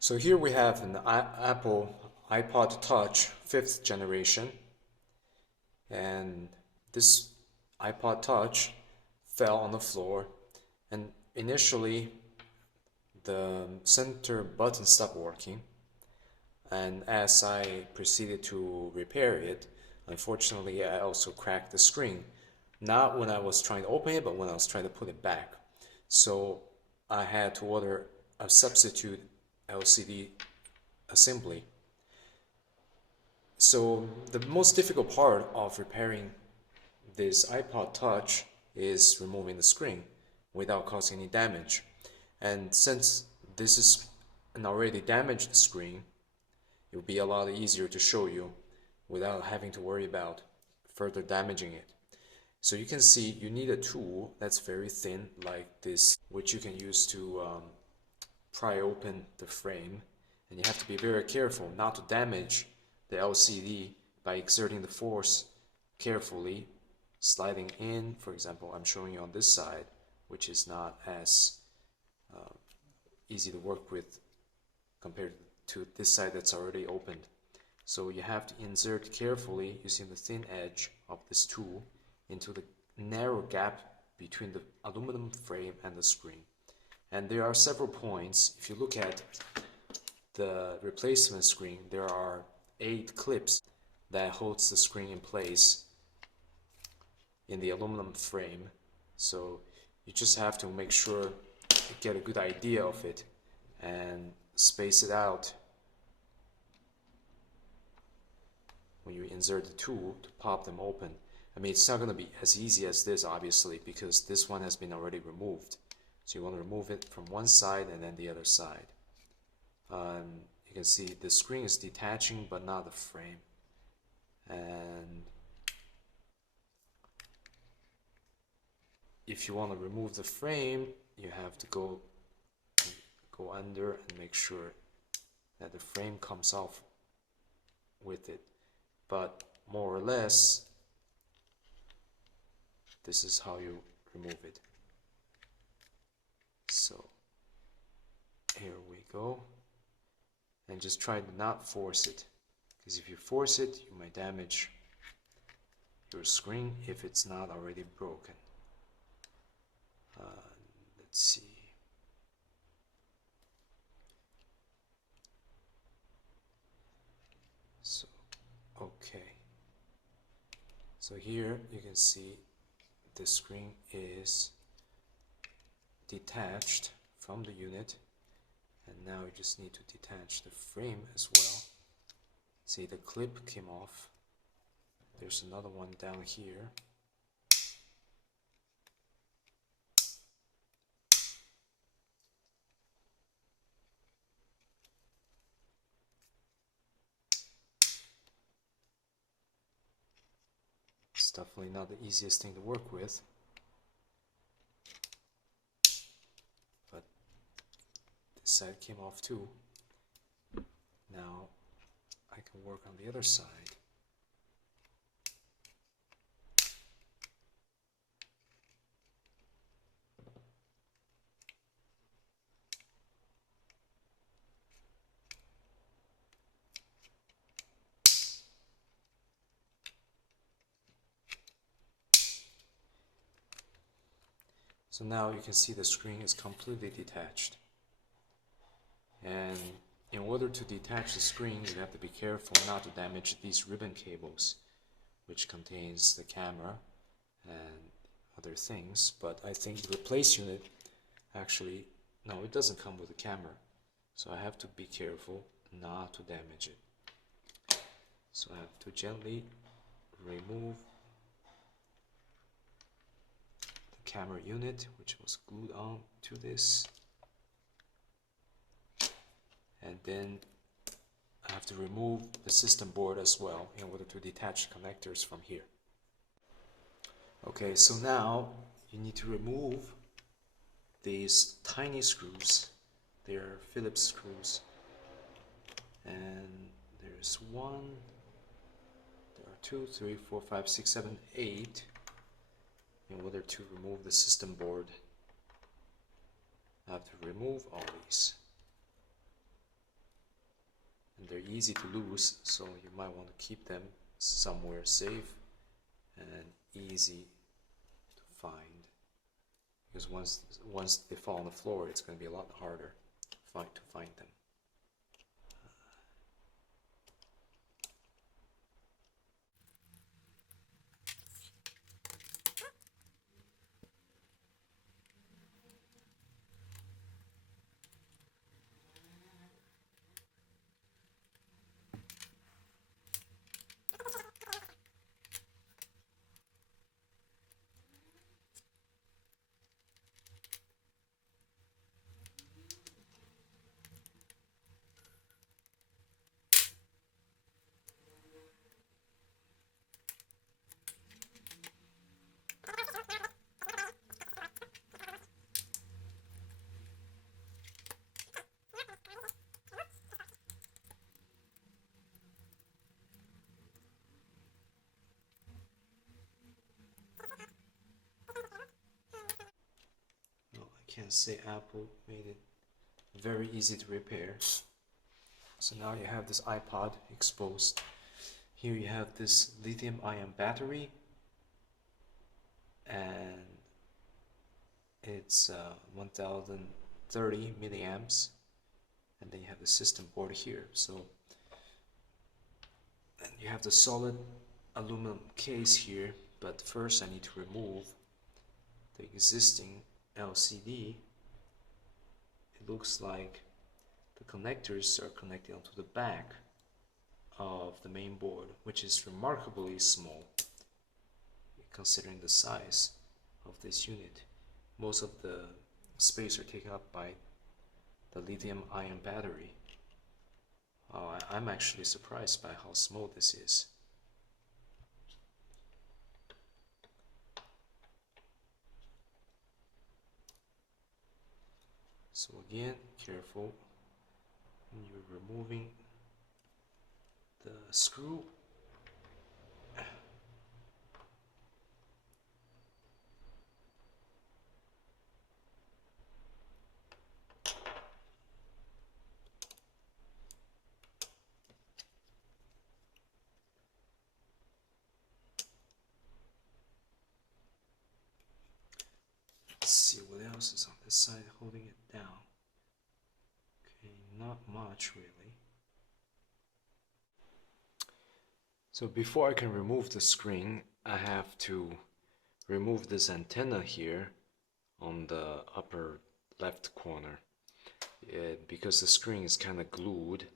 So here we have an Apple iPod Touch 5th generation, and this iPod Touch fell on the floor, and initially the center button stopped working, and as I proceeded to repair it, unfortunately I also cracked the screen, not when I was trying to open it, but when I was trying to put it back. So I had to order a substitute LCD assembly. So the most difficult part of repairing this iPod Touch is removing the screen without causing any damage. And since this is an already damaged screen, it will be a lot easier to show you without having to worry about further damaging it. So you can see you need a tool that's very thin like this, which you can use to pry open the frame, and you have to be very careful not to damage the LCD by exerting the force carefully, sliding in. For example, I'm showing you on this side, which is not as easy to work with compared to this side that's already opened. So you have to insert carefully using the thin edge of this tool into the narrow gap between the aluminum frame and the screen. And there are several points. If you look at the replacement screen, there are 8 clips that holds the screen in place in the aluminum frame. So you just have to make sure you get a good idea of it and space it out when you insert the tool to pop them open. I mean, it's not going to be as easy as this, obviously, because this one has been already removed. So you want to remove it from one side and then the other side. You can see the screen is detaching, but not the frame. And if you want to remove the frame, you have to go under and make sure that the frame comes off with it. But more or less, this is how you remove it. So here we go. And just try to not force it, because if you force it, you might damage your screen if it's not already broken. Let's see. So, okay. So here you can see the screen is detached from the unit, and now you just need to detach the frame as well. See, the clip came off. There's another one down here. It's definitely not the easiest thing to work with, but this side came off too. Now I can work on the other side. So now you can see the screen is completely detached. And in order to detach the screen, you have to be careful not to damage these ribbon cables, which contains the camera and other things. But I think the replace unit actually, no, it doesn't come with a camera. So I have to be careful not to damage it. So I have to gently remove camera unit, which was glued on to this, and then I have to remove the system board as well in order to detach connectors from here. Okay, so now you need to remove these tiny screws. They're Phillips screws, and there's 1, there are 2, 3, 4, 5, 6, 7, 8 in order to remove the system board. I have to remove all these. and they're easy to lose, so you might want to keep them somewhere safe and easy to find, because once they fall on the floor, it's going to be a lot harder to find them. No, I can't say Apple made it very easy to repair. So now you have this iPod exposed. Here you have this lithium-ion battery, and it's 1030 milliamps, and then you have the system board here. So, and you have the solid aluminum case here, but first I need to remove the existing LCD. It looks like the connectors are connected onto the back of the main board, which is remarkably small considering the size of this unit. Most of the space are taken up by the lithium-ion battery. I'm actually surprised by how small this is. So again, careful when you're removing the screw. Let's see what else is on this side holding it down. Okay, not much really. So before I can remove the screen, I have to remove this antenna here on the upper left corner, because the screen is kind of glued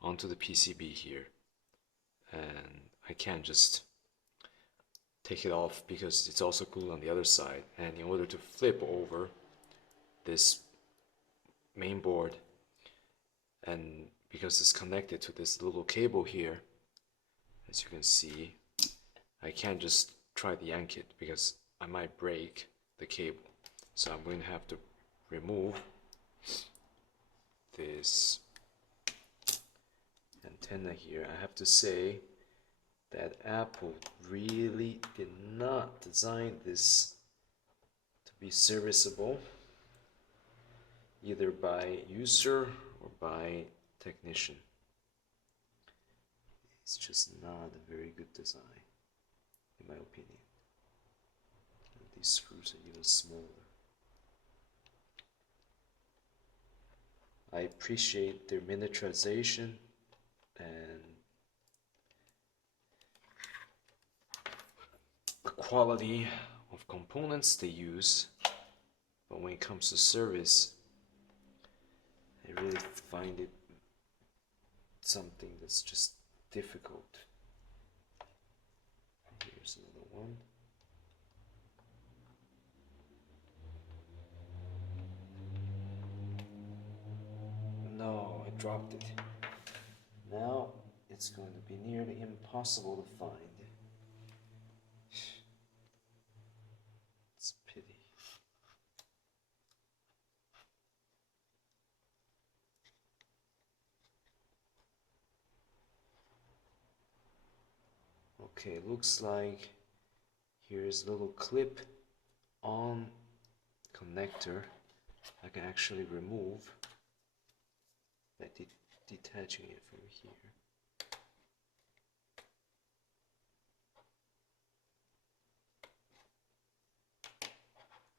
onto the PCB here, and I can't just take it off because it's also glued on the other side. And in order to flip over this main board, and because it's connected to this little cable here, as you can see, I can't just try to yank it because I might break the cable. So I'm going to have to remove this antenna here. I have to say that Apple really did not design this to be serviceable, either by user or by technician. It's just not a very good design, in my opinion. And these screws are even smaller. I appreciate their miniaturization and the quality of components they use, but when it comes to service, I really find it something that's just difficult. Here's another one. No, I dropped it. Now it's going to be nearly impossible to find. It's a pity. Okay, looks like here's a little clip on connector I can actually remove. I did detaching it from here.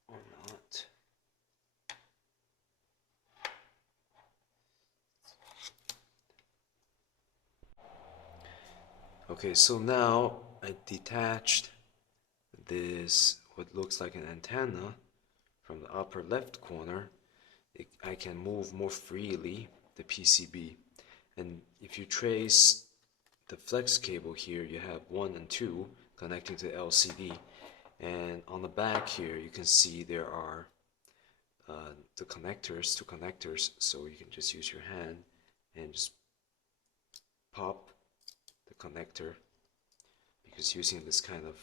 Or not. Okay, so now I detached this, what looks like an antenna, from the upper left corner. I can move more freely the PCB. And if you trace the flex cable here, you have 1 and 2 connecting to the LCD. And on the back here, you can see there are the connectors, 2 connectors, so you can just use your hand and just pop the connector, because using this kind of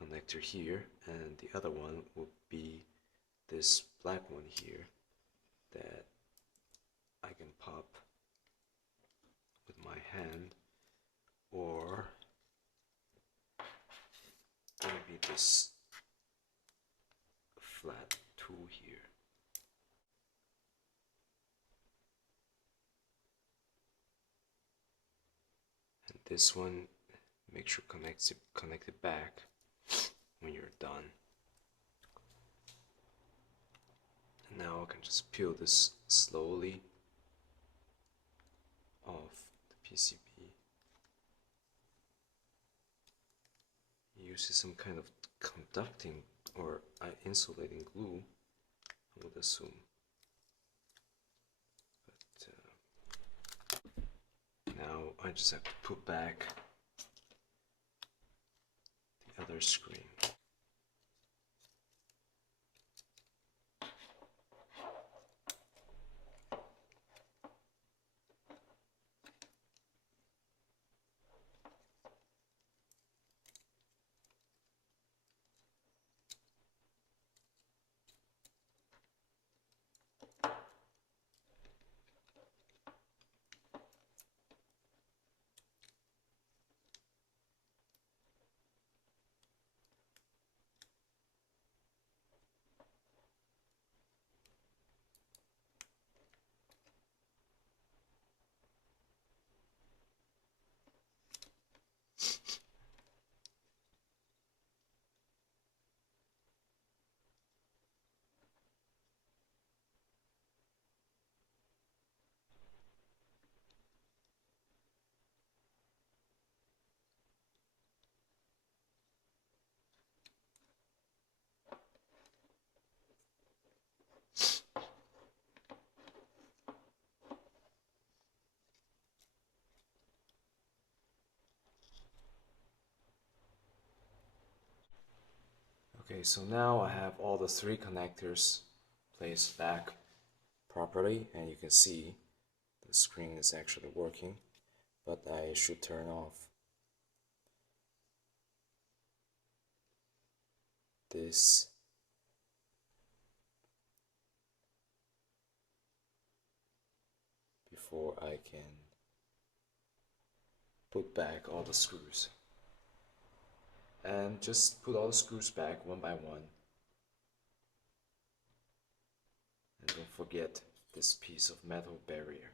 connector here, and the other one will be this black one here that I can pop with my hand, or maybe this flat tool here. And this one, make sure connect it back when you're done. And now I can just peel this slowly off the PCB. Uses some kind of conducting or insulating glue, I would assume. But now I just have to put back the other screen. Okay, so now I have all the 3 connectors placed back properly, and you can see the screen is actually working, but I should turn off this before I can put back all the screws. And just put all the screws back one by one. And don't forget this piece of metal barrier.